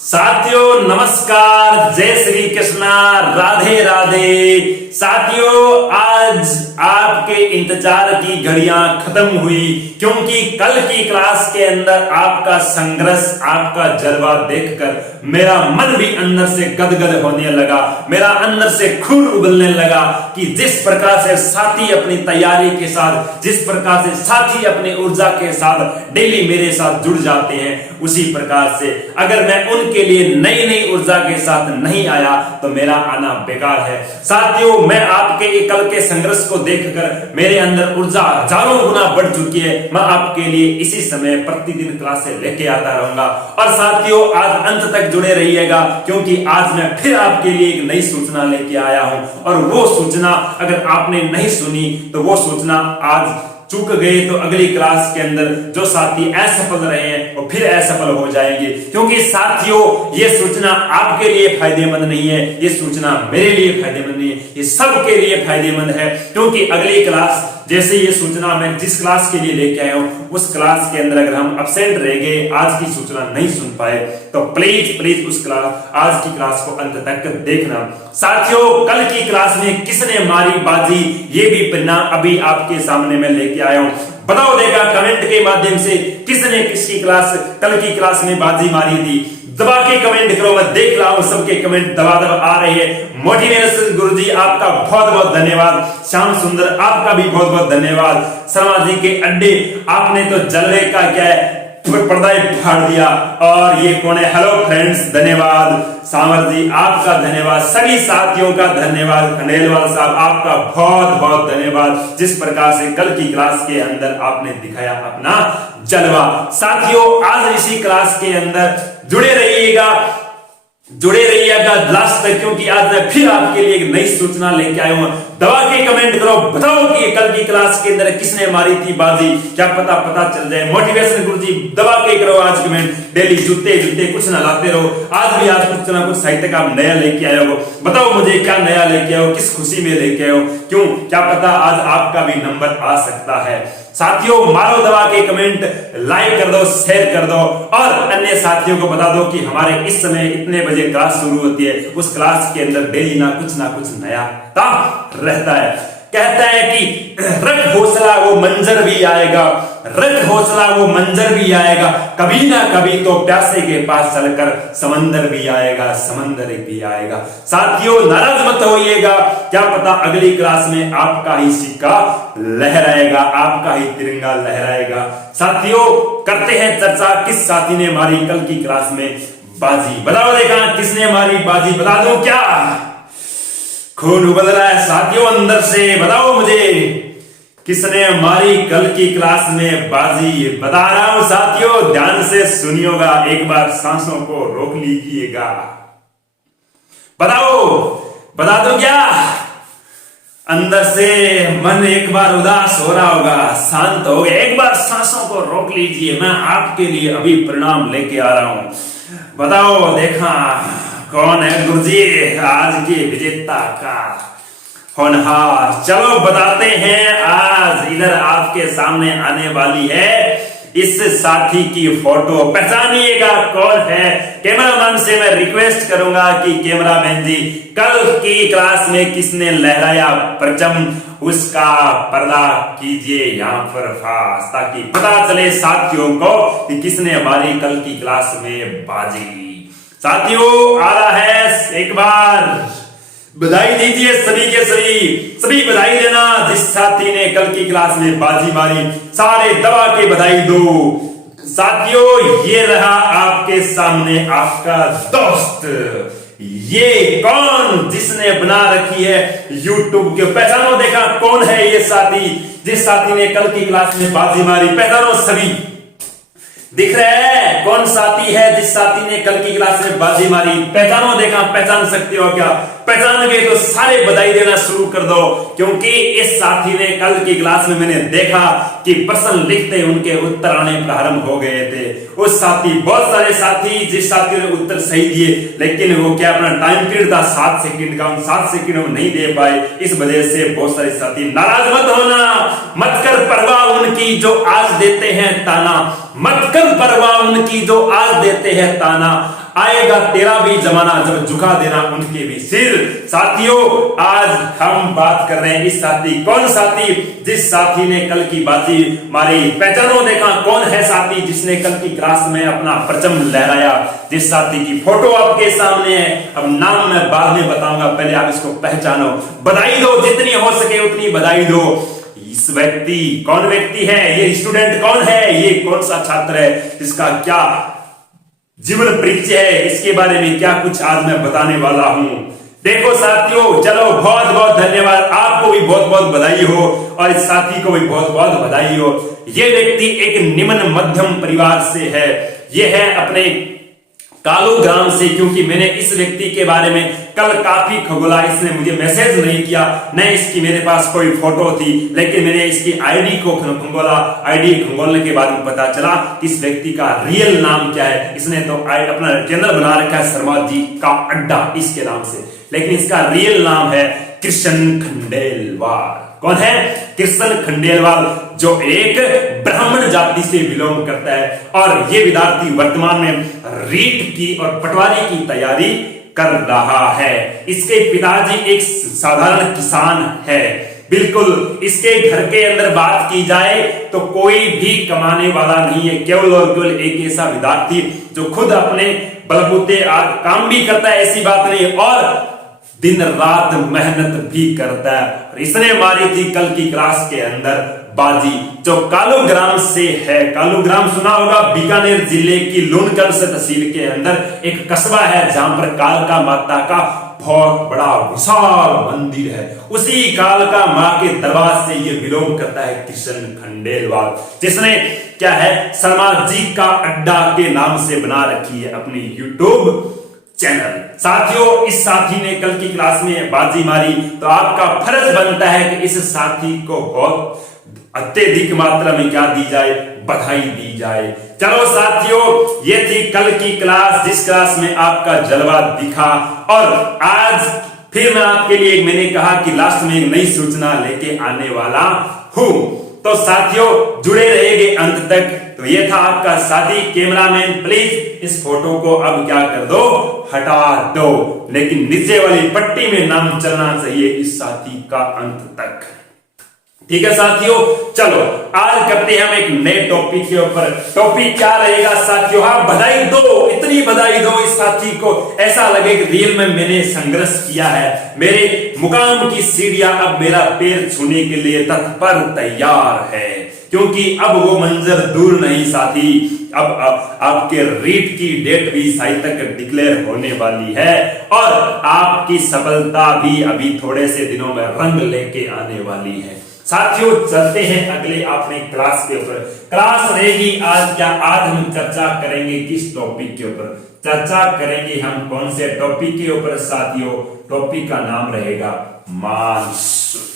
साथियों नमस्कार, जय श्री कृष्णा, राधे राधे। साथियों आज आपके इंतजार की घड़ियां खत्म हुई, क्योंकि कल की क्लास के अंदर आपका संघर्ष, आपका जलवा देखकर मेरा मन भी अंदर से गदगद होने लगा, मेरा अंदर से खून उबलने लगा कि जिस प्रकार से साथी अपनी तैयारी के साथ, जिस प्रकार से साथी अपनी ऊर्जा के साथ डेली मेरे साथ जुड़ जाते हैं, उसी प्रकार से अगर मैं उनके लिए नई नई ऊर्जा के साथ नहीं आया तो मेरा आना बेकार है। साथियों मैं आपके कल के संघर्ष को देखकर मेरे अंदर ऊर्जा हजारों गुना बढ़ चुकी है। मैं आपके लिए इसी समय प्रतिदिन क्लासें लेके आता रहूंगा और साथियों आज अंत तक जुड़े रहिएगा, क्योंकि आज मैं फिर आपके लिए एक नई सूचना लेके आया हूं और वो सूचना अगर आपने नहीं सुनी तो वो सूचना आज चूक गए तो अगली क्लास के अंदर जो साथी असफल रहे हैं वो फिर असफल हो जाएंगे। क्योंकि साथियों ये सूचना आपके लिए फायदेमंद नहीं है, ये सूचना मेरे लिए फायदेमंद नहीं है, ये सबके लिए फायदेमंद है। क्योंकि अगली क्लास जैसे ये सूचना मैं जिस क्लास के लिए लेके आया हूं उस क्लास के अंदर अगर हम अब्सेंट रह गए, आज की सूचना नहीं सुन पाए, तो प्लीज उस क्लास आज की क्लास को अंत तक देखना। साथियों कल की क्लास में किसने मारी बाजी, ये भी परिणाम अभी आपके सामने मैं लेके आया हूं। बताओ देगा कमेंट के माध्यम से किसने किसकी क्लास कल की क्लास में बाजी मारी थी। दबा के कमेंट करो, मैं देख रहा हूं सबके कमेंट दबा आ रहे हैं। मोटिवेशन गुरुजी आपका बहुत बहुत धन्यवाद। श्याम सुंदर आपका भी बहुत बहुत धन्यवाद। शर्मा जी के अड्डे आपने तो जलवे का क्या है पर्दा फाड़ दिया। और ये कौन है, हेलो फ्रेंड्स, धन्यवाद। सामर जी आपका धन्यवाद, सभी साथियों का धन्यवाद। खंडेलवाल साहब आपका बहुत बहुत धन्यवाद, जिस प्रकार से कल की क्लास के अंदर आपने दिखाया अपना जलवा। साथियों आज इसी क्लास के अंदर जुड़े रहिएगा लास्ट तक, क्योंकि आज मैं फिर आपके लिए एक नई सूचना लेके आया हूं। दबा के कमेंट करो, बताओ कि कल की क्लास के अंदर किसने मारी थी बाजी, क्या पता चल जाए। मोटिवेशन गुरुजी दबा के करो आज कमेंट। डेली जूते कुछ ना लाते रहो, आज भी आज कुछ ना कुछ साहित्य का आप नया लेके आए हो। बताओ मुझे क्या नया लेके आओ, किस खुशी में लेके आओ, क्यों क्या पता आज आपका भी नंबर आ सकता है। साथियों मारो दबा के कमेंट, लाइक कर दो, शेयर कर दो और अन्य साथियों को बता दो कि हमारे इस समय इतने बजे क्लास शुरू होती है। उस क्लास के अंदर डेली ना कुछ नया रहता है। कहता है कि रख हौसला वो मंजर भी आएगा, रख हौसला वो मंजर भी आएगा, कभी ना कभी तो प्यासे के पास चलकर समंदर भी आएगा, समंदर भी आएगा। साथियों नाराज मत होइएगा, क्या पता अगली क्लास में आपका ही सिक्का लहराएगा, आपका ही तिरंगा लहराएगा। साथियों करते हैं चर्चा, किस साथी ने मारी कल की क्लास में बाजी। बताओ देखा किसने मारी बाजी, बता दो क्या? खून उबल रहा है साथियों अंदर से, बताओ मुझे किसने मारी कल की क्लास में बाजी। बता रहा हूं साथियों, ध्यान से सुनिएगा, एक बार सांसों को रोक लीजिएगा। बताओ बता दो क्या? अंदर से मन एक बार उदास हो रहा होगा, शांत हो गया, एक बार सांसों को रोक लीजिए, मैं आपके लिए अभी परिणाम लेके आ रहा हूं। बताओ देखा कौन है गुरुजी आज की विजेता का होनहार। चलो बताते हैं, आज इधर आपके सामने आने वाली है इस साथी की फोटो, पहचानिएगा कौन है। कैमरामैन से मैं रिक्वेस्ट करूंगा कि कैमरामैन जी कल की क्लास में किसने लहराया परचम, उसका पर्दा कीजिए यहां पर फास, ताकि पता चले साथियों को कि किसने हमारी कल की क्लास में बाजी। साथियों आ रहा है, एक बार बधाई दीजिए सभी के सभी बधाई देना जिस साथी ने कल की क्लास में बाजी मारी, सारे दबा के बधाई दो। साथियों ये रहा आपके सामने आपका दोस्त, ये कौन जिसने बना रखी है YouTube के, पहचानो देखा कौन है ये साथी, जिस साथी ने कल की क्लास में बाजी मारी। पहचानो सभी, दिख रहा है कौन साथी है जिस साथी ने कल की क्लास में बाजी मारी। पहचानो देखा, पहचान सकते हो क्या? पहचान गए तो सारे बधाई देना शुरू कर दो, क्योंकि इस साथी ने कल की क्लास में मैंने देखा कि प्रश्न लिखते उनके उत्तर आने प्रारंभ हो गए थे। उस साथी, बहुत सारे साथी जिस साथी ने उत्तर सही दिए, लेकिन वो क्या अपना टाइम पीरियड था 7 सेकंड का, 7 सेकंड वो नहीं दे पाए। इस वजह से बहुत सारे साथी, नाराज मत होना, मत कर परवाह उनकी, उनकी जो आज देते हैं ताना, मत कर परवाह उनकी जो आज देते हैं ताना, आएगा तेरा भी जमाना जब झुका देना उनके भी सिर। साथियों, आज हम बात कर रहे हैं इस साथी, कौन साथी? जिस साथी ने कल की बाजी मारी। पहचानो, देखा कौन है साथी जिसने कल की क्लास में अपना परचम लहराया। जिस साथी की फोटो आपके सामने है, अब नाम मैं बाद में बताऊंगा, पहले आप इसको पहचानो। बधाई दो, जितनी हो सके उतनी बधाई दो। इस व्यक्ति, कौन व्यक्ति है ये? स्टूडेंट कौन है ये? कौन सा छात्र है? इसका क्या जीवन परिचय है? इसके बारे में क्या कुछ आज मैं बताने वाला हूं। देखो साथियों, चलो बहुत बहुत धन्यवाद, आपको भी बहुत बहुत बधाई हो और इस साथी को भी बहुत बहुत बधाई हो। ये व्यक्ति एक निम्न मध्यम परिवार से है। ये है अपने कालू ग्राम से, क्योंकि मैंने इस व्यक्ति के बारे में कल काफी खगोला, इसने मुझे मैसेज नहीं किया, न इसकी मेरे पास कोई फोटो थी, लेकिन मैंने इसकी आईडी को खंगोला। आईडी खंगोलने के बाद पता चला कि इस व्यक्ति का रियल नाम क्या है। इसने तो अपना चैनल बना रखा है शर्मा जी का अड्डा इसके नाम से, लेकिन इसका रियल नाम है कृष्ण खंडेलवाल। कौन है? कृष्ण खंडेलवाल, जो एक ब्राह्मण जाति से बिलोंग करता है और ये विद्यार्थी वर्तमान में रीट की और पटवारी की तैयारी कर रहा है। इसके पिताजी एक साधारण किसान है। बिल्कुल इसके घर के अंदर बात की जाए तो कोई भी कमाने वाला नहीं है, केवल और केवल एक ऐसा विद्यार्थी जो खुद अपने बलबूते काम भी करता है, ऐसी बात नहीं, और दिन रात मेहनत भी करता है। और इसने मारी थी कल की क्लास के अंदर बाजी, जो कालू ग्राम से है। कालू ग्राम सुना होगा, बीकानेर जिले की लूनकंस तहसील के अंदर एक कस्बा है, जहां पर कालका माता का बहुत बड़ा विशाल मंदिर है। उसी कालका मां के दरबार से ये बिलोंग करता है कृष्ण खंडेलवाल, जिसने क्या है शर्मा जी का अड्डा के नाम से बना रखी है अपनी यूट्यूब चैनल। साथियों, इस साथी ने कल की क्लास में बाजी मारी, तो आपका फर्ज बनता है कि इस साथी को बहुत अत्यधिक मात्रा में क्या दी जाए? बधाई दी जाए। चलो साथियों, ये थी कल की क्लास, जिस क्लास में आपका जलवा दिखा। और आज फिर मैं आपके लिए, मैंने कहा कि लास्ट में एक नई सूचना लेके आने वाला हूं, तो साथियों जुड़े रहेंगे अंत तक। तो ये था आपका साथी। कैमरामैन प्लीज इस फोटो को अब क्या कर दो? हटा दो, लेकिन नीचे वाली पट्टी में नाम चलना चाहिए इस साथी का अंत तक। ठीक है साथियों, चलो आज करते हैं हम एक नए टॉपिक के ऊपर। टॉपिक क्या रहेगा साथियों? हाँ, बधाई दो, इतनी बधाई दो इस साथी को, ऐसा लगे कि रियल में मैंने संघर्ष किया है। मेरे मुकाम की सीढ़ियां अब मेरा पैर छूने के लिए तत्पर तैयार है, क्योंकि अब वो मंजर दूर नहीं साथी। अब आपके रीट की डेट भी शायद तक डिक्लेयर होने वाली है और आपकी सफलता भी अभी थोड़े से दिनों में रंग लेके आने वाली है। साथियों, चलते हैं अगले अपने क्लास के ऊपर। क्लास रहेगी आज क्या? आज हम चर्चा करेंगे किस टॉपिक के ऊपर? चर्चा करेंगे हम कौन से टॉपिक के ऊपर साथियों? टॉपिक का नाम रहेगा मानसून।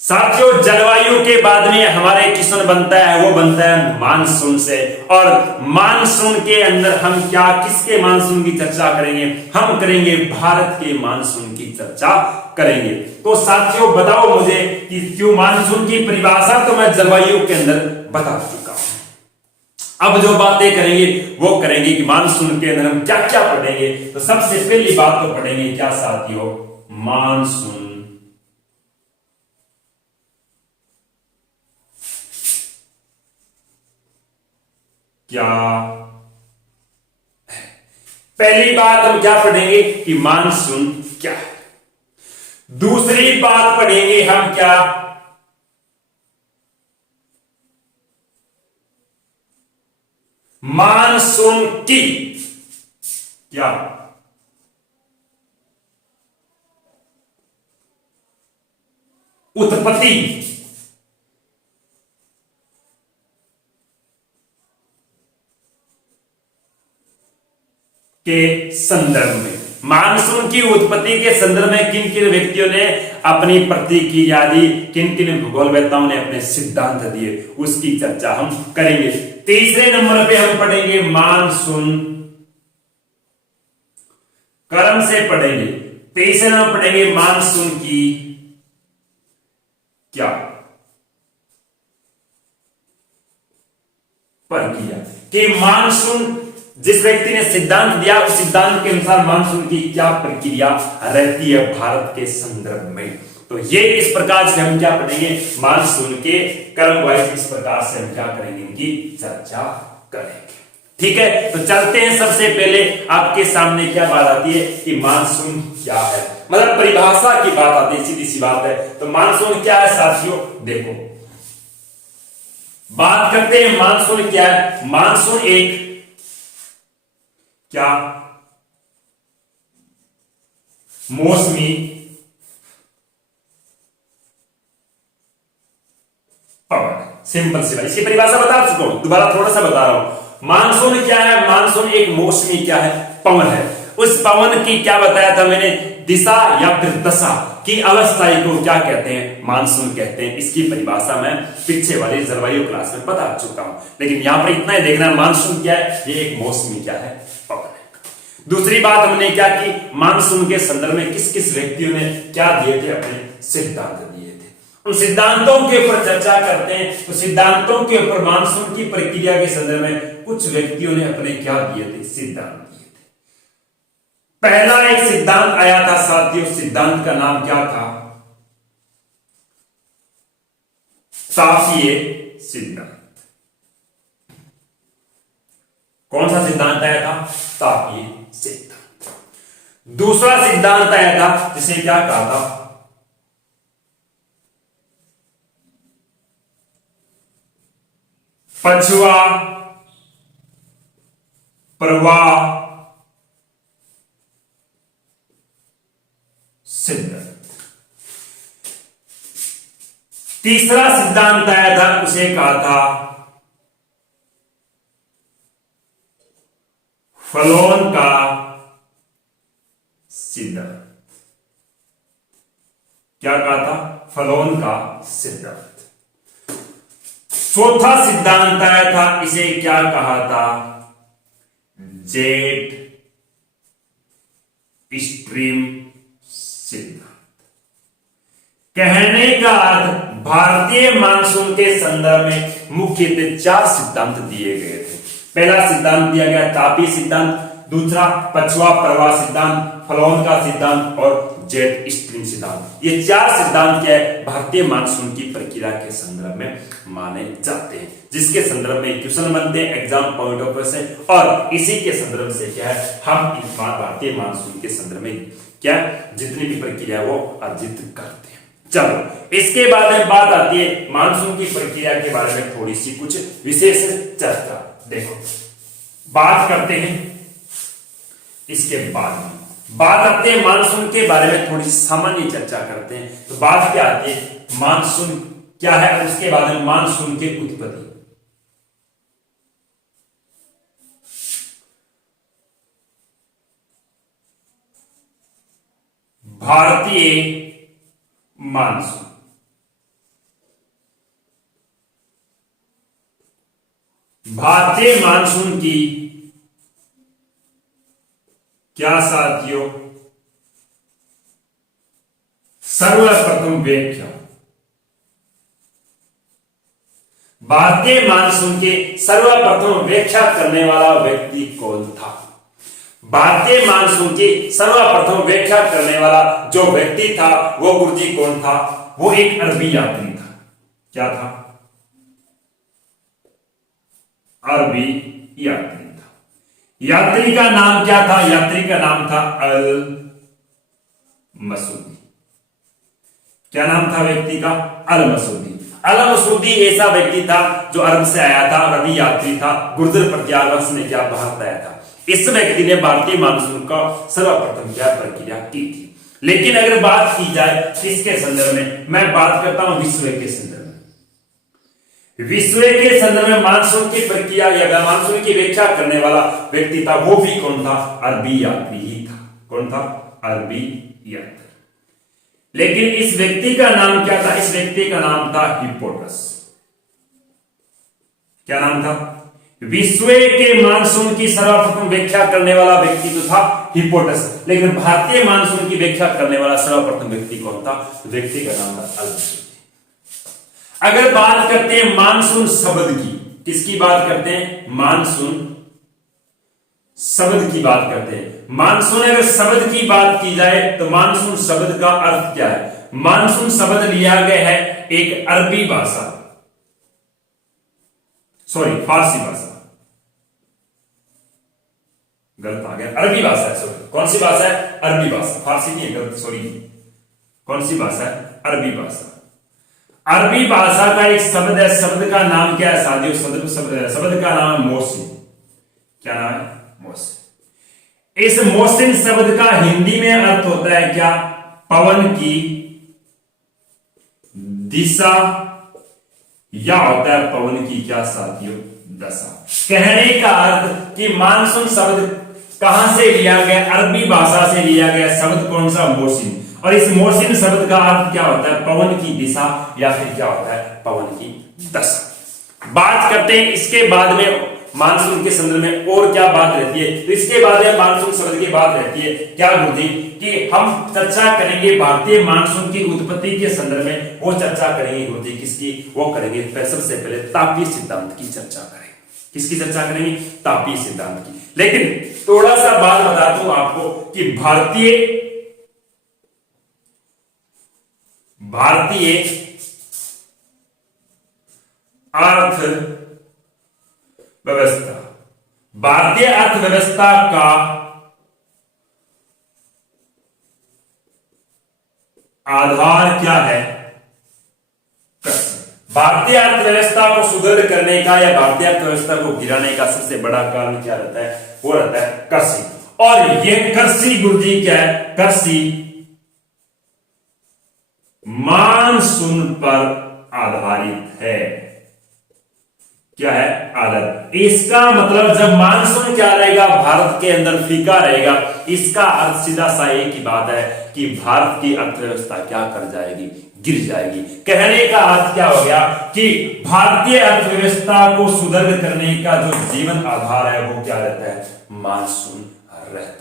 साथियों, जलवायु के बाद में हमारे क्वेश्चन बनता है, वो बनता है मानसून से। और मानसून के अंदर हम क्या, किसके मानसून की चर्चा करेंगे? हम करेंगे भारत के मानसून की चर्चा करेंगे। तो साथियों बताओ मुझे कि क्यों मानसून की परिभाषा तो मैं जलवायु के अंदर बता चुका हूं। अब जो बातें करेंगे वो करेंगे कि मानसून के अंदर हम क्या क्या पढ़ेंगे। तो सबसे पहली बात तो पढ़ेंगे क्या साथियों? मानसून क्या है? पहली बात हम क्या पढ़ेंगे कि मानसून क्या है। दूसरी बात पढ़ेंगे हम क्या? मानसून की क्या उत्पत्ति के संदर्भ में, मानसून की उत्पत्ति के संदर्भ में किन किन व्यक्तियों ने अपनी प्रतिक्रिया दी, किन किन भूगोलवेत्ताओं ने अपने सिद्धांत दिए, उसकी चर्चा हम करेंगे। तीसरे नंबर पे हम पढ़ेंगे मानसून क्रम से पढ़ेंगे। तीसरे नंबर पढ़ेंगे मानसून की क्या प्रक्रिया कि मानसून, जिस व्यक्ति ने सिद्धांत दिया उस सिद्धांत के अनुसार मानसून की क्या प्रक्रिया रहती है भारत के संदर्भ में। तो ये इस प्रकार से हम क्या पढ़ेंगे, मानसून के क्रम वाइज इस प्रकार से हम क्या करेंगे, इनकी चर्चा करेंगे। ठीक है, तो चलते हैं। सबसे पहले आपके सामने क्या बात आती है कि मानसून क्या है, मतलब परिभाषा की बात आती है, सीधी सी बात है। तो मानसून क्या है साथियों, देखो बात करते हैं मानसून क्या है। मानसून एक क्या मौसमी पवन, सिंपल सी बात। इसकी परिभाषा बता चुका हूं, दोबारा थोड़ा सा बता रहा हूं। मानसून क्या है, मानसून एक मौसमी क्या है, पवन है। उस पवन की क्या बताया था मैंने, दिशा या फिर दशा की अवस्था को क्या कहते हैं, मानसून कहते हैं। इसकी परिभाषा मैं पीछे वाली जलवायु क्लास में बता चुका हूं, लेकिन यहां पर इतना ही देखना, मानसून क्या है, ये एक मौसमी क्या है, पवन है। दूसरी बात हमने क्या की, मानसून के संदर्भ में किस किस व्यक्तियों ने क्या दिए थे, अपने सिद्धांत दिए थे। उन सिद्धांतों के ऊपर चर्चा करते हैं। तो सिद्धांतों के ऊपर मानसून की प्रक्रिया के संदर्भ में कुछ व्यक्तियों ने अपने क्या दिए थे, सिद्धांत दिए थे। पहला एक सिद्धांत आया था साथियों, सिद्धांत का नाम क्या था, तापीय सिद्धांत। कौन सा सिद्धांत आया था, तापीय सिद्धांत। दूसरा सिद्धांत आया था जिसे क्या कहा था, पछुआ प्रवाह सिद्धांत। तीसरा सिद्धांत आया था, उसे कहा था फलोन का सिद्धांत। क्या कहा था, फलोन का सिद्धांत। चौथा सिद्धांत आया था, इसे क्या कहा था, जेट स्ट्रीम सिद्धांत। कहने का अर्थ भारतीय मानसून के संदर्भ में मुख्यतः 4 सिद्धांत दिए गए थे। पहला सिद्धांत दिया गया तापीय सिद्धांत, दूसरा पछुआ प्रवाह सिद्धांत, फलोन का सिद्धांत और जेट स्ट्रीम सिद्धांत। ये 4 सिद्धांत क्या है, भारतीय मानसून की प्रक्रिया के संदर्भ में माने जाते हैं, जिसके संदर्भ में क्वेश्चन बनते हैं एग्जाम पॉइंट ऑफ व्यू से। और इसी के संदर्भ से क्या है, हम भारतीय मानसून के संदर्भ में क्या जितनी भी प्रक्रिया है वो अर्जित करते हैं। चलो इसके बाद में बात आती है मानसून की प्रक्रिया के बारे में थोड़ी सी कुछ विशेष चर्चा। देखो बात करते हैं, इसके बाद में बात आते हैं मानसून के बारे में थोड़ी सामान्य चर्चा करते हैं। तो बात क्या आती है, मानसून क्या है, और उसके बाद में मानसून की उत्पत्ति। भारतीय मानसून भारतीय मानसून की क्या साथियों, सर्वप्रथम व्याख्या। भारतीय मानसून की सर्वप्रथम व्याख्या करने वाला व्यक्ति कौन था? भारतीय मानसून की सर्वप्रथम व्याख्या करने वाला जो व्यक्ति था वो गुरुजी कौन था? वो एक अरबी यात्री था। क्या था? अरबी यात्री था। यात्री का नाम क्या था? यात्री का नाम था अल मसूदी। क्या नाम था व्यक्ति का? अल मसूदी। अल मसूदी ऐसा व्यक्ति था जो अरब से आया था, अरबी यात्री था, गुर्जर प्रत्यावर्ष ने क्या भारत आया था। इस व्यक्ति ने भारतीय मानसून का सर्वप्रथम क्या प्रक्रिया की थी। लेकिन अगर बात की जाए इसके संदर्भ में, मैं बात करता हूं विश्व के संदर्भ में। विश्व के संदर्भ में मानसून की प्रक्रिया या मानसून की व्याख्या करने वाला व्यक्ति था, वो भी कौन था? अरबी यात्री ही था। कौन था? अरबी यात्री। लेकिन इस व्यक्ति का नाम क्या था? इस व्यक्ति का नाम था हिप्पोटस। क्या नाम था? विश्व के मानसून की सर्वप्रथम व्याख्या करने वाला व्यक्ति तो था हिप्पोटस, लेकिन भारतीय मानसून की व्याख्या करने वाला सर्वप्रथम व्यक्ति कौन था? व्यक्ति का नाम था अल मसूदी। अगर बात करते हैं मानसून शब्द की, किसकी बात करते हैं? मानसून शब्द की बात करते हैं। मानसून अगर शब्द की बात की जाए तो मानसून शब्द का अर्थ क्या है? मानसून शब्द लिया गया है एक अरबी भाषा, सॉरी फारसी भाषा, गलत आ गया, अरबी भाषा है, सॉरी कौन सी भाषा है? अरबी भाषा, फारसी नहीं है, गलत, सॉरी कौन सी भाषा है? अरबी भाषा। अरबी भाषा का एक शब्द है, शब्द का नाम क्या है साथियों? शब्द का नाम है मौसम। क्या नाम है? मौसम। इस मौसम शब्द का हिंदी में अर्थ होता है क्या? पवन की दिशा, या होता है पवन की क्या साथियों? दशा। कहने का अर्थ कि मानसून शब्द कहां से लिया गया? अरबी भाषा से लिया गया शब्द कौन सा? मौसम। और इस मौसम शब्द का अर्थ क्या होता है? पवन की दिशा, या फिर क्या होता है? पवन की दशा। बात करते हैं इसके बाद में मानसून के संदर्भ में और क्या बात रहती है। तो इसके बाद में मानसून शब्द की बात रहती है क्या गुरुजी? कि हम चर्चा करेंगे भारतीय मानसून की उत्पत्ति के संदर्भ में। वो चर्चा करेंगे गुरुजी किसकी? वो करेंगे सबसे पहले तापीय सिद्धांत की चर्चा करेंगे। किसकी चर्चा करेंगे? तापीय सिद्धांत की। लेकिन थोड़ा सा बात बताता हूं आपको कि भारतीय अर्थव्यवस्था, भारतीय अर्थव्यवस्था का आधार क्या है? कृषि। भारतीय अर्थव्यवस्था को सुदृढ़ करने का या भारतीय अर्थव्यवस्था को गिराने का सबसे बड़ा कारण क्या रहता है? वो रहता है कृषि। और ये कृषि गुरुजी क्या है? कृषि मानसून पर आधारित है। क्या है? आधारित। इसका मतलब जब मानसून क्या रहेगा? भारत के अंदर फीका रहेगा। इसका अर्थ सीधा सा एक ही बात है कि भारत की अर्थव्यवस्था क्या कर जाएगी? गिर जाएगी। कहने का अर्थ क्या हो गया कि भारतीय अर्थव्यवस्था को सुदृढ़ करने का जो जीवन आधार है वो क्या रहता है? मानसून रहता है।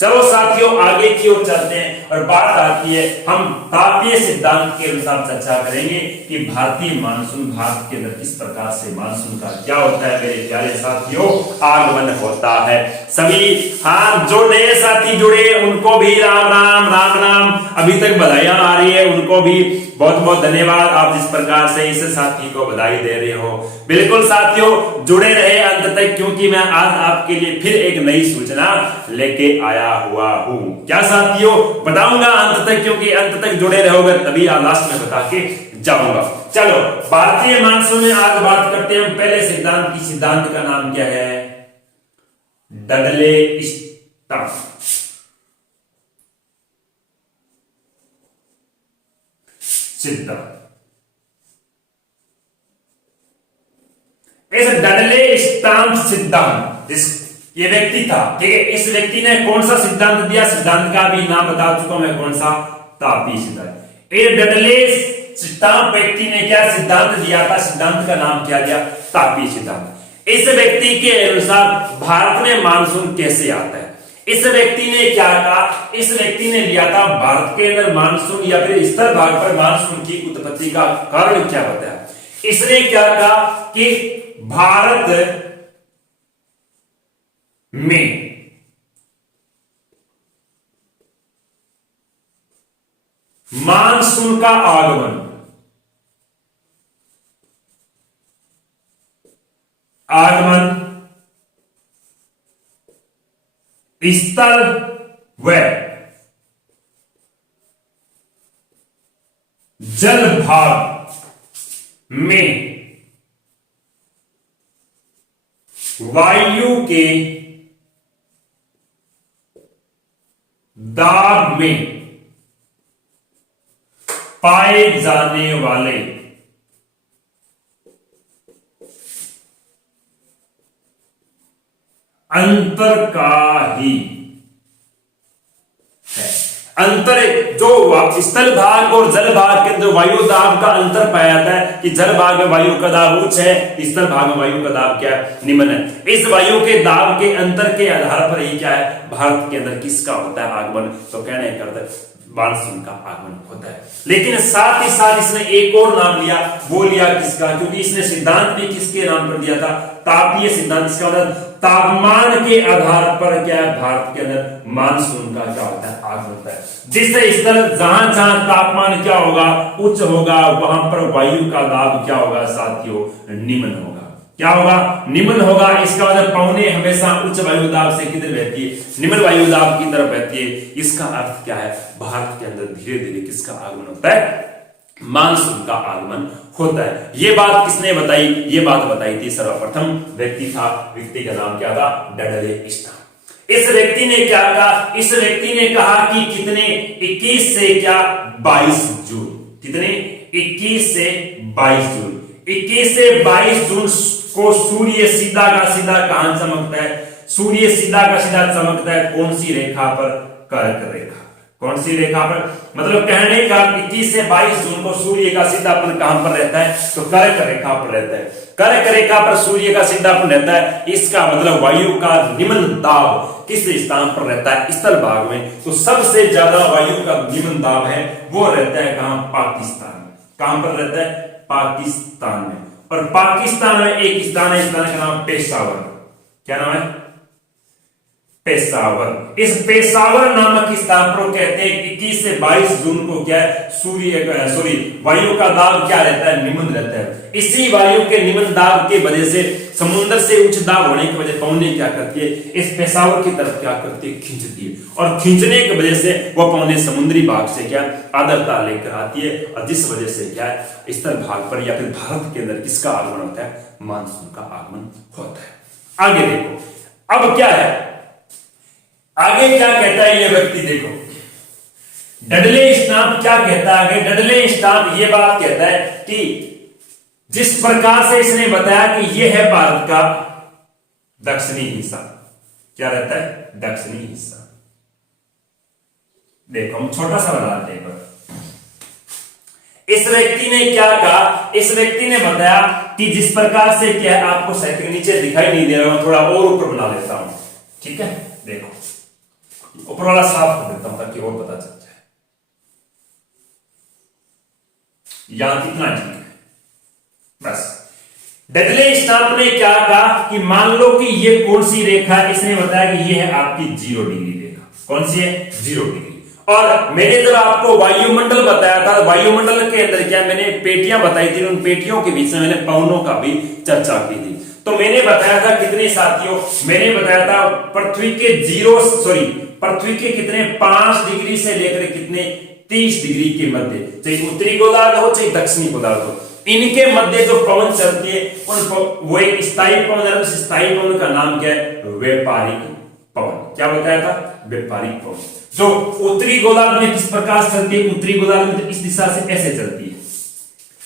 चलो साथियों आगे की ओर चलते हैं और बात आती है, हम तापीय सिद्धांत के अनुसार चर्चा करेंगे कि भारतीय मानसून भारत के अंदर किस प्रकार से मानसून का क्या होता है। मेरे प्यारे साथियों आगमन होता है। सभी हाँ जो नए साथी जुड़े उनको भी राम राम राम राम, अभी तक बधाइयां आ रही है उनको भी बहुत बहुत धन्यवाद। आप जिस प्रकार से इस साथी को बधाई दे रहे हो, बिल्कुल साथियों जुड़े रहे अंत तक, क्योंकि मैं आज आपके लिए फिर एक नई सूचना लेके आया हुआ हूं। क्या साथियों? बताऊंगा अंत तक, क्योंकि अंत तक जुड़े रहोगे तभी लास्ट में बता के जाऊंगा। चलो भारतीय मानसून में आज बात करते हैं पहले सिद्धांत की। सिद्धांत का नाम क्या है? डडले स्टाफ सिद्धांत। इस डडले स्टाम्प सिद्धांत ये व्यक्ति था, ठीक है। इस व्यक्ति ने कौन सा सिद्धांत दिया? सिद्धांत का भी नाम बता चुका मैं, कौन सा? तापीय सिद्धांत। ये डडले स्टाम्प व्यक्ति ने क्या सिद्धांत दिया था? सिद्धांत का नाम क्या दिया? तापीय सिद्धांत। इस व्यक्ति के अनुसार भारत में मानसून कैसे आता है? इस व्यक्ति ने क्या कहा? इस व्यक्ति ने लिया था भारत के अंदर मानसून या फिर स्थल भाग पर मानसून की उत्पत्ति का कारण क्या बताया। इसने क्या कहा कि भारत में मानसून का आगमन स्थल व जल भाग में वायु के दाब में पाए जाने वाले अंतर का ही है। अंतर जो स्थल भाग और जल भाग के अंदर वायु दाब का अंतर पाया जाता है कि जल भाग में वायु का दाब उच्च है, स्थल भाग में वायु का दाब क्या है? निम्न है। इस वायु के दाब के अंतर के आधार पर ही क्या है? भारत के अंदर किसका होता है आगमन? तो कहने का मानसून का आगमन होता है। लेकिन साथ ही साथ इसने एक और नाम लिया, वो लिया किसका, क्योंकि इसने सिद्धांत भी किसके नाम पर दिया था, तापीय सिद्धांत। इसका मतलब तापमान के आधार पर क्या है, भारत के अंदर मानसून का क्या होता है, आगमन होता है। जिससे स्थल जहां जहां तापमान क्या होगा, उच्च होगा, वहां पर वायु का दाब क्या होगा साथियों, निम्न होगा। क्या होगा, निम्न होगा। इसका मतलब पवने हमेशा उच्च वायु दाब से किधर बहती है, निम्न वायु दाब की तरफ बहती है। इसका अर्थ क्या है, भारत के अंदर धीरे धीरे किसका आगमन होता है, मानसून का आगमन होता है। ये बात किसने बताई, ये बात बताई थी सर्वप्रथम व्यक्ति था, व्यक्ति का नाम क्या था, डडले स्टार्न। इस व्यक्ति ने क्या कहा, इस व्यक्ति ने कहा कि कितने 21 से क्या 22 जून, कितने 21 से 22 जून, 21 से 22 जून को सूर्य सीधा का सीधा कहां चमकता है, सूर्य सीधा का सीधा चमकता है कौन सी रेखा पर, कर्क रेखा। कौन सी रेखा पर, मतलब कहने का 21 से 22 जून को सूर्य का सीधापन कहां पर रहता है, तो कर्क रेखा पर रहता है। कर्क रेखा पर सूर्य का सीधापन रहता है। इसका मतलब वायु का निम्न दाब किस स्थान पर रहता है, स्थल भाग में। तो सबसे ज्यादा वायु का निम्न दाब है वो रहता है कहां, पाकिस्तान में। कहां पर रहता है, पाकिस्तान में। और पाकिस्तान में एक स्थान है, स्थान का नाम पेशावर। क्या नाम है, पेशावर। इस पेशावर नामक स्थान पर कहते हैं 21 से 22 जून को क्या है, वायु का दाब क्या रहता है, निम्न रहता है। इसी वायु के निम्न दाब के वजह से समुद्र से उच्च दाब होने की वजह पवने क्या करती है, इस पेशावर की तरफ क्या करती है, खींचती है। और खींचने की वजह से वह पवने समुद्री भाग से क्या आर्द्रता लेकर आती है, और जिस वजह से क्या है स्थल भाग पर या फिर भारत के अंदर किसका आगमन होता है, मानसून का आगमन होता है। आगे देखो अब क्या है, आगे क्या कहता है ये व्यक्ति, देखो डडले स्टार्न क्या कहता है आगे। डडले स्टार्न ये बात कहता है कि जिस प्रकार से इसने बताया कि यह है भारत का दक्षिणी हिस्सा, क्या रहता है, दक्षिणी हिस्सा। देखो हम छोटा सा बनाते हैं। इस व्यक्ति ने क्या कहा, इस व्यक्ति ने बताया कि जिस प्रकार से क्या है, आपको साहित्य के नीचे दिखाई नहीं दे रहा हूं, थोड़ा और ऊपर बना लेता हूं, ठीक है। देखो ऊपर वाला साफ कर देता हूं ताकि और पता चल जाए। यहां कितना ठीक है बस। डडले स्टार्न ने क्या कहा कि मान लो कि ये कौन सी रेखा है, इसने बताया कि ये है आपकी 0 डिग्री रेखा। कौन सी है, 0 डिग्री। और मैंने जब आपको वायुमंडल बताया था, वायुमंडल के अंदर क्या मैंने पेटियां बताई थी, उन पेटियों के बीच में मैंने पवनों का भी चर्चा की थी। तो मैंने बताया था कितने साथियों, मैंने बताया था पृथ्वी के पृथ्वी के कितने 5 डिग्री से लेकर कितने 30 डिग्री के मध्य, चाहे उत्तरी गोलार्ध हो चाहे दक्षिणी गोलार्ध हो, इनके मध्य जो पवन चलती है वो एक स्थायी पवन है। उस स्थायी पवन का नाम क्या है, व्यापारिक पवन। क्या बताया था, व्यापारिक पवन। जो उत्तरी गोलार्ध में किस प्रकार चलती है, उत्तरी गोलार्ध में तो इस दिशा से ऐसे चलती है,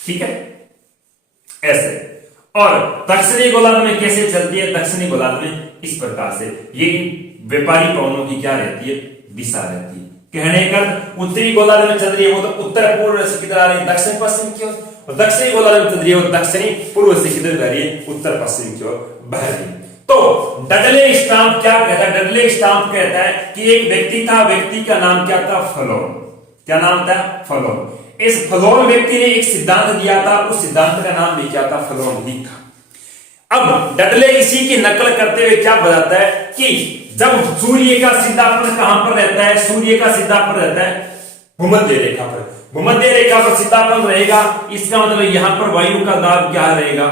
ठीक है, ऐसे। और दक्षिणी गोलार्ध में कैसे चलती है, दक्षिणी गोलार्ध में इस प्रकार से। ये व्यापारी पवनों की क्या रहती है, दिशा रहती है। कहने का उत्तरी गोलार्ध में चल रही है वो तो उत्तर पूर्व से किधर आ रही है, दक्षिण पश्चिम की ओर, और दक्षिणी गोलार्ध में चल रही है वो दक्षिणी पूर्व से किधर बह रही है, उत्तर पश्चिम की ओर बह रही है। तो डडले स्टार्न क्या कहता है, डडले स्टार्न कहता है कि एक व्यक्ति था, व्यक्ति का नाम क्या था, फ्लोन। क्या नाम था, फ्लोन। इस फ्लोन व्यक्ति ने एक सिद्धांत दिया था, उस सिद्धांत का नाम भी क्या था, फ्लोन ही था। अब डडले इसी की नकल करते हुए क्या बताता है कि जब सूर्य का सीधापन कहां पर रहता है, सूर्य का सीधापन रहता है भूमध्य रेखा पर। भूमध्य रेखा पर सीधापन रहेगा, इसका मतलब यहां पर वायु का दाब क्या रहेगा,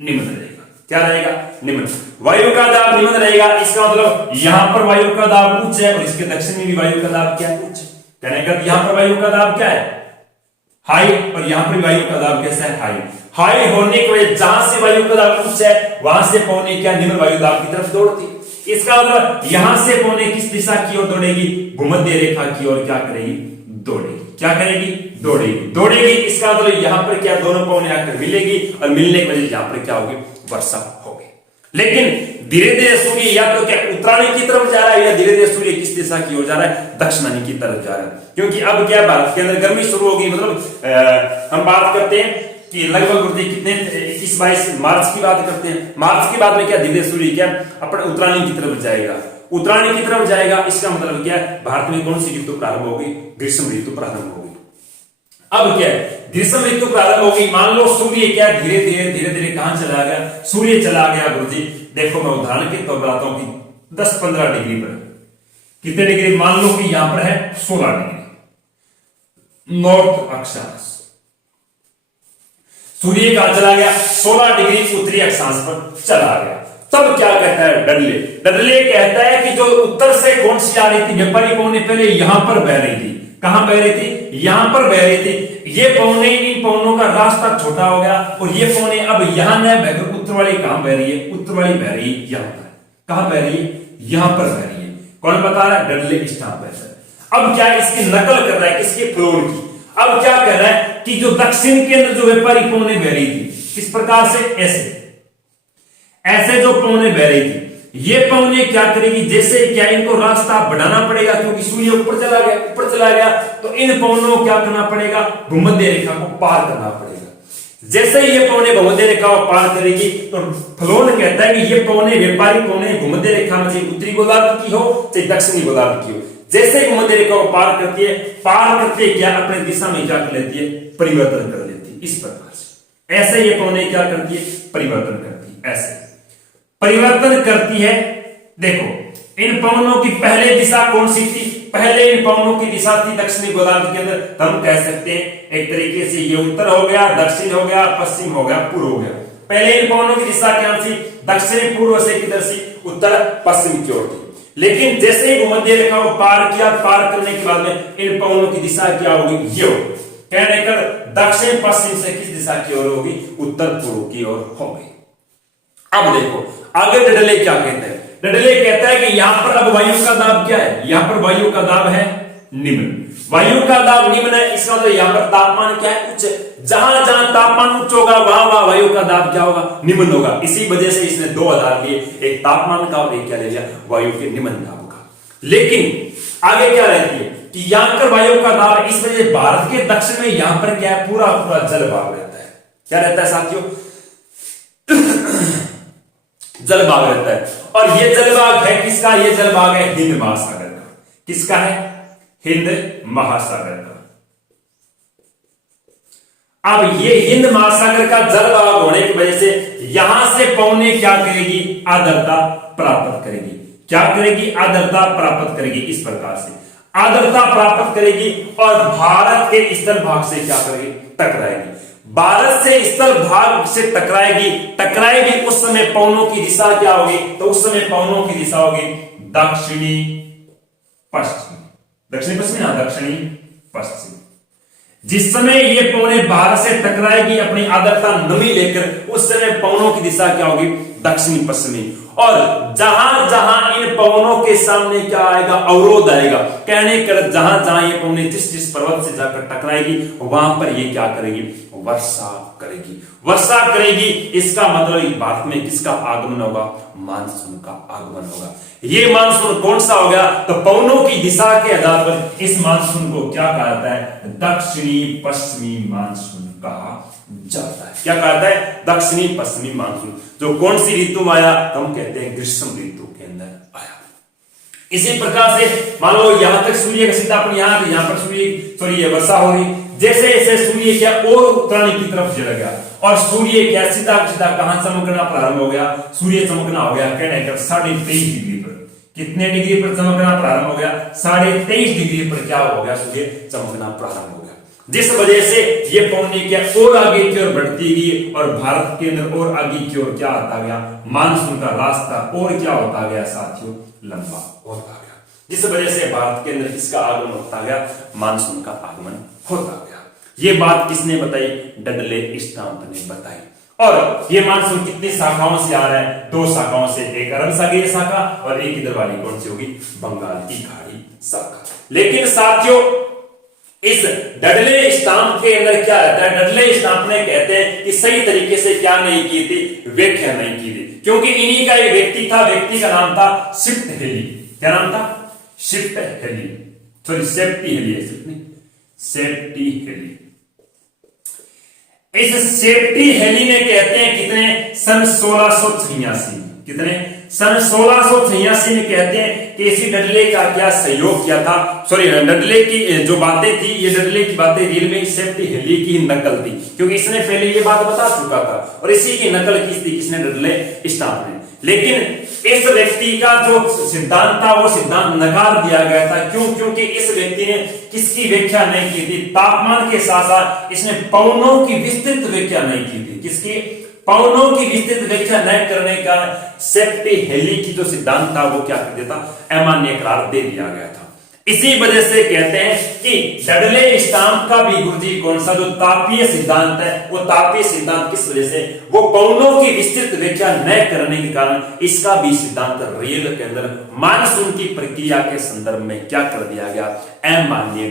निम्न रहेगा। क्या रहेगा, निम्न। वायु का दाब निम्न रहेगा, इसका मतलब यहां पर वायु का दाब उच्च है और इसके दक्षिण में भी वायु का दाब क्या है, उच्च। कहने का यहां पर वायु का दाब क्या है, हाई, और यहां पर वायु का दाब कैसा है, हाई। हाई होने की वजह जहां से वायु का दाब उच्च है वहां से पवने क्या निम्न वायु दाब की तरफ दौड़ती। इसका मतलब यहां से पवने किस दिशा की ओर दौड़ेगी, भूमध्य रेखा की ओर क्या करेगी, दौड़ेगी। क्या करेगी, दौड़ेगी। दौड़ेगी इसका मतलब यहां पर क्या दोनों पवने आकर मिलेगी और मिलने की वजह यहां पर क्या होगी, वर्षा होगी। लेकिन धीरे धीरे सूर्य या तो क्या उत्तरायणी की तरफ जा रहा है या धीरे धीरे सूर्य किस दिशा की ओर जा रहा है, दक्षिणायनी की तरफ जा रहा है। क्योंकि अब क्या भारत के अंदर गर्मी शुरू होगी, मतलब हम बात करते हैं कि लगभग कितने 21-22 मार्च की बात करते हैं। मार्च के बाद में क्या धीरे धीरे सूर्य क्या अपने उत्तरायणी की तरफ जाएगा। उत्तरायण की तरफ जाएगा। इसका मतलब क्या है, भारत में कौन सी ऋतु प्रारंभ होगी, ग्रीष्म ऋतु प्रारंभ होगी। अब क्या है, ग्रीष्म ऋतु प्रारंभ होगी। मान लो सूर्य क्या धीरे धीरे कहां चला गया, सूर्य चला गया गुरुजी, देखो मैं उदाहरण के तौर पर बताता हूं कि 10-15 डिग्री पर, कितने डिग्री, मान लो कि यहां पर है 16 डिग्री नॉर्थ अक्षांश, सूर्य कहां चला गया, 16 डिग्री उत्तरी अक्षांश पर चला गया। तब क्या कहता है डडले, डडले कहता है कि जो उत्तर से कौन सी आ रही थी व्यापारी पौने, पहले यहां पर बह रही थी, कहां बह रही थी, यहां पर बह रही थी। ये पौने, इन पौनों का रास्ता छोटा हो गया और ये पौने अब यहां न बहकर उत्तर वाली कहां बह रही है, उत्तर वाली बह रही है यहां पर, कहां बह रही है, यहां पर बह रही है। कौन बता रहा है, डडले स्टाम्प। अब क्या इसकी नकल कर रहा है, किसके फ्लोर की। अब क्या कह रहा है कि जो दक्षिण के अंदर जो व्यापारी पौने बह रही थी, किस प्रकार से, ऐसे जो पौने बह रही थी, ये पौने क्या करेगी, जैसे क्या इनको रास्ता बढ़ाना पड़ेगा क्योंकि सूर्य ऊपर चला गया, तो इन पौनों को क्या करना पड़ेगा, भूमध्य रेखा को पार करना पड़ेगा। जैसे ये पौने भूमध्य रेखा को पार करेगी तो फ्लोन कहता है कि ये पौने, व्यापारी पौने भूमध्य रेखा में चाहे उत्तरी गोलार्ध की हो चाहे दक्षिणी गोलार्ध की हो, जैसे भूमध्य रेखा को पार करती है, पार करते क्या अपने दिशा में क्या कर लेती है, परिवर्तन कर लेती है। इस प्रकार से ऐसे ये पौने क्या करती है, परिवर्तन करती है, ऐसे परिवर्तन करती है। देखो इन पवनों की पहले दिशा कौन सी थी, पहले इन पवनों की दिशा थी दक्षिणी गोलार्ध के अंदर, तो हम कह सकते हैं एक तरीके से ये उत्तर हो गया, दक्षिण हो गया, पश्चिम हो गया, पूर्व हो गया। पहले इन पवनों की दिशा क्या थी, दक्षिण पूर्व से किधर सी, उत्तर पश्चिम की ओर थी। लेकिन जैसे ही भूमध्य रेखा को पार किया, पार करने के बाद में इन पवनों की दिशा क्या होगी, ये होगी, कहने कर दक्षिण पश्चिम से किस दिशा की ओर होगी, उत्तर पूर्व की ओर होगी। अब देखो आगे डडले क्या कहते हैं, डडले कहता है कि यहां पर अब वायु का दाब क्या है, यहां पर वायु का दाब है निम्न, वायु का दाब निम्न है। इसका मतलब यहां पर तापमान क्या है, उच्च, जहां जहां तापमान उच्च होगा वहां वहां वायु का दाब क्या होगा, निम्न होगा। इसी वजह से इसने दो आधार लिए, एक तापमान का और एक क्या ले लिया, वायु के निम्न दाब का। लेकिन आगे क्या रहती है कि यहां पर वायु का दाब, इस वजह भारत के दक्षिण में यहां पर क्या है, पूरा जलभाग रहता है। क्या रहता है साथियों, जलभाग रहता है। और ये जलभाग है किसका, ये जलभाग है हिंद महासागर का। किसका है, हिंद महासागर का। अब ये हिंद महासागर का जलभाग होने की वजह से यहां से पौने क्या करेगी, आर्द्रता प्राप्त करेगी। क्या करेगी, आर्द्रता प्राप्त करेगी। इस प्रकार से आर्द्रता प्राप्त करेगी और भारत के स्थल भाग से क्या करेगी, टकराएगी। भारत से स्थल भाग से टकराएगी उस समय पवनों की दिशा क्या होगी, तो उस समय पवनों की दिशा होगी दक्षिणी पश्चिम, दक्षिणी पश्चिम ना, दक्षिणी पश्चिम। जिस समय ये पवने भारत से टकराएगी अपनी आर्द्रता नमी लेकर, उस समय पवनों की दिशा क्या होगी, दक्षिणी पश्चिमी। और जहां जहां इन पवनों के सामने क्या आएगा, अवरोध आएगा, कहने कर जहां जहां ये पवने जिस पर्वत से जाकर टकराएगी वहां पर ये क्या करेगी, वर्षा करेगी, वर्षा करेगी। इसका मतलब भारत में किसका आगमन होगा, मानसून का आगमन होगा। ये मानसून कौन सा हो गया, तो पवनों की दिशा के आधार पर इस मानसून को क्या कहा जाता है, दक्षिणी पश्चिमी मानसून कहा जाता है। क्या कहता है, दक्षिणी पश्चिमी मानसून। जो कौन सी ऋतु में आया, तो हम कहते हैं ग्रीष्म ऋतु के अंदर आया। इसी प्रकार से मान लो यहां तक सूर्य का सीधा अपन यहां पर सूर्य वर्षा हो रही, जैसे जैसे सूर्य क्या और उत्तरायण की तरफ चला गया और सूर्य क्या सीधा कहां चमकना प्रारंभ हो गया, सूर्य चमकना हो गया कहने का 23.5 डिग्री पर। कितने डिग्री पर चमकना प्रारंभ हो गया, 23.5 डिग्री पर क्या हो गया, सूर्य चमकना प्रारंभ हो गया। जिस वजह से ये पौने क्या और आगे की ओर बढ़ती गई और भारत के अंदर और आगे की ओर क्या आता गया, मानसून का रास्ता और क्या होता गया साथियों, लंबा होता गया। जिस वजह से भारत के अंदर किसका आगमन होता गया, मानसून का आगमन होता गया। ये बात किसने बताई, डडले स्टाम्प ने बताई। और ये मानसून कितनी शाखाओं से आ रहा है, 2 शाखाओं से, एक अरब सागरीय शाखा और एक इधर वाली कौन सी होगी, बंगाल की खाड़ी शाखा। लेकिन साथियों इस डडले स्टाम्प के अंदर क्या रहता है, डडले स्टाम्प ने कहते हैं कि सही तरीके से क्या नहीं की थी, व्याख्या नहीं की थी, क्योंकि इन्हीं का एक व्यक्ति था, व्यक्ति का नाम था शिफ्ट हेली। क्या नाम था, शिफ्ट हेली, सॉरी सेफ्टी हेली है, सेफ्टी हेली। इस सेफ्टी हेली ने कहते हैं कितने, सन 1686, कितने, सन 1686 में कहते हैं कि इसी डडले का क्या सहयोग किया था, सॉरी डडले की जो बातें थी, ये डडले की बातें रियल में सेफ्टी हेली की नकल थी, क्योंकि इसने पहले ये बात बता चुका था और इसी की नकल की थी किसने, डडले स्टाम्प ने। लेकिन इस व्यक्ति का जो सिद्धांत था वो सिद्धांत नकार दिया गया था। क्यों? क्योंकि इस व्यक्ति ने किसकी व्याख्या नहीं की थी, तापमान के साथ साथ इसने पवनों की विस्तृत व्याख्या नहीं की थी। किसकी? पवनों की विस्तृत व्याख्या न करने का सेफ्टी हेली की जो सिद्धांत था वो क्या कर देता, अमान्य करार दे दिया गया था। इसी वजह से कहते हैं कि डडले स्टाम्प का भी गुरुजी कौन सा जो तापीय सिद्धांत है, वो तापीय सिद्धांत किस वजह से, वो पवनों की विस्तृत व्याख्या न करने के कारण इसका भी सिद्धांत रियल के अंदर मानसून की प्रक्रिया के संदर्भ में क्या कर दिया गया, अमान्य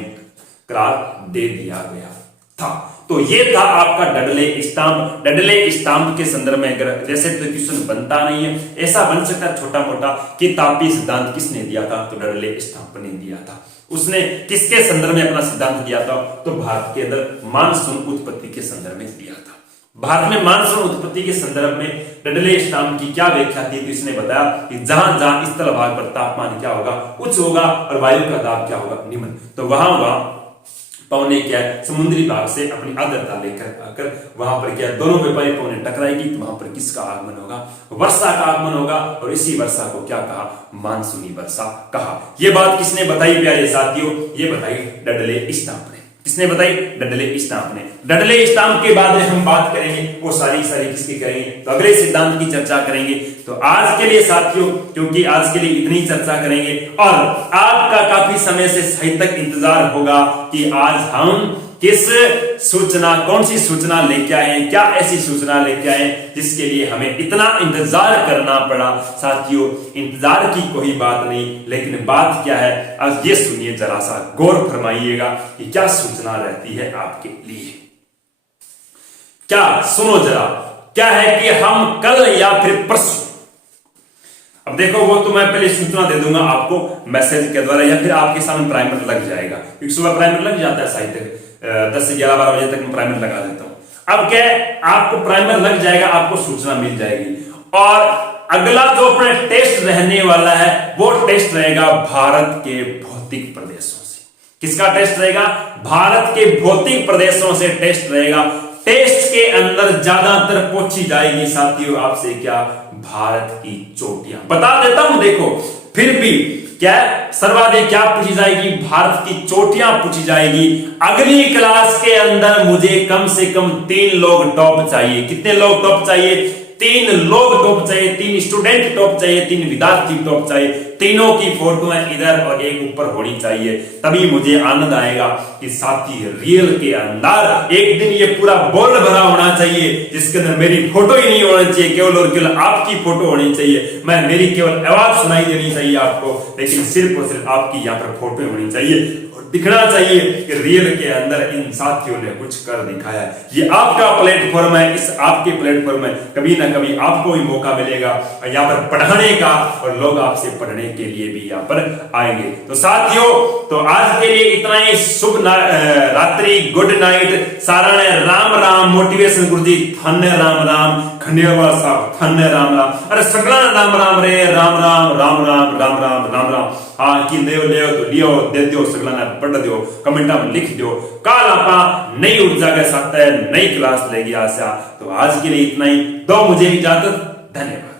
करार दे दिया गया था। तो ये था आपका डडले स्टाम्प। डडले स्टाम्प के संदर्भ में अगर जैसे तो क्वेश्चन बनता नहीं है, ऐसा बन सकता है छोटा मोटा कि तापीय सिद्धांत किसने दिया था, तो डडले स्टाम्प ने दिया था। उसने किसके संदर्भ में अपना सिद्धांत दिया था, तो भारत के अंदर मानसून उत्पत्ति के संदर्भ में दिया था। भारत में मानसून उत्पत्ति के संदर्भ में डडले स्टाम्प की क्या व्याख्या थी, तो इसने बताया कि जहां जहां स्थल भाग पर तापमान क्या होगा, उच्च होगा और वायु का दाब क्या होगा, निम्न, तो वहां पवने क्या है, समुद्री भाग से अपनी आर्द्रता लेकर आकर वहां पर क्या दोनों व्यापारी पवने टकराएगी, तो वहां पर किसका आगमन होगा, वर्षा का आगमन होगा। और इसी वर्षा को क्या कहा, मानसूनी वर्षा कहा। यह बात किसने बताई प्यारे साथियों, ये बताई डडले स्टाम्प ने। किसने बताई, डडले स्टाम्प ने। डडले स्टाम्प के बाद में हम बात करेंगे वो सारी किसकी करेंगे, तो अगले सिद्धांत की चर्चा करेंगे। तो आज के लिए साथियों, क्योंकि आज के लिए इतनी चर्चा करेंगे और आपका काफी समय से सही तक इंतजार होगा कि आज हम किस सूचना, कौन सी सूचना लेके आए हैं, क्या ऐसी सूचना लेके आए हैं जिसके लिए हमें इतना इंतजार करना पड़ा। साथियों, इंतजार की कोई बात नहीं, लेकिन बात क्या है, आज ये सुनिए, जरा सा गौर फरमाइएगा कि क्या सूचना रहती है आपके लिए। क्या, सुनो जरा, क्या है कि हम कल या फिर परसों, अब देखो वो तो मैं पहले सूचना दे दूंगा आपको मैसेज के द्वारा, या फिर आपके सामने प्राइमर लग जाएगा, क्योंकि सुबह प्राइमर लग जाता है साहित्य 10 से 11-12 बजे तक मैं प्राइमर लगा देता हूं। अब क्या है, आपको प्राइमर लग जाएगा, आपको सूचना मिल जाएगी। और अगला जो अपना टेस्ट रहने वाला है वो टेस्ट रहेगा भारत के भौतिक प्रदेशों से। किसका टेस्ट रहेगा, भारत के भौतिक प्रदेशों से टेस्ट रहेगा। टेस्ट के अंदर ज्यादातर पूछी जाएगी साथियों आपसे क्या, भारत की चोटियां। बता देता हूं, देखो फिर भी क्या सर्वाधिक क्या पूछी जाएगी, भारत की चोटियां पूछी जाएगी। अगली क्लास के अंदर मुझे कम से कम 3 लोग टॉप चाहिए। कितने लोग टॉप चाहिए, 3 लोग टॉप चाहिए, 3 स्टूडेंट टॉप चाहिए, 3 विद्यार्थी टॉप चाहिए। तीनों की फोटो इधर और एक ऊपर होनी चाहिए, तभी मुझे आनंद आएगा कि साथी रियल के अंदर एक दिन ये पूरा बोल भरा होना चाहिए, जिसके अंदर मेरी फोटो ही नहीं होनी चाहिए, केवल और केवल आपकी फोटो होनी चाहिए। मैं मेरी केवल आवाज सुनाई देनी चाहिए आपको, लेकिन सिर्फ और सिर्फ आपकी यहाँ पर फोटो होनी चाहिए और दिखना चाहिए कि रियल के अंदर इन साथियों ने कुछ कर दिखाया है। ये आपका प्लेटफॉर्म है, इस आपके प्लेटफॉर्म में कभी ना कभी आपको भी मौका मिलेगा यहाँ पर पढ़ाने का, और लोग आपसे पढ़ने के लिए भी यहाँ पर आएंगे। तो साथियों, तो आज के लिए इतना ही। शुभ रात्रि, गुड नाइट। सारा ने राम राम। मोटिवेशन गुरुजी धन्य राम राम, खंडेलवाल साहब धन्य राम राम। अरे सगला राम राम रे, राम राम राम राम राम राम राम राम। हाँ कि ले तो लियो दे दियो, सगला ने पढ़ दियो, कमेंटा में लिख दियो। कल आप नई ऊर्जा के साथ नई क्लास लेगी आशा। तो आज के लिए इतना ही, दो मुझे इजाजत, धन्यवाद।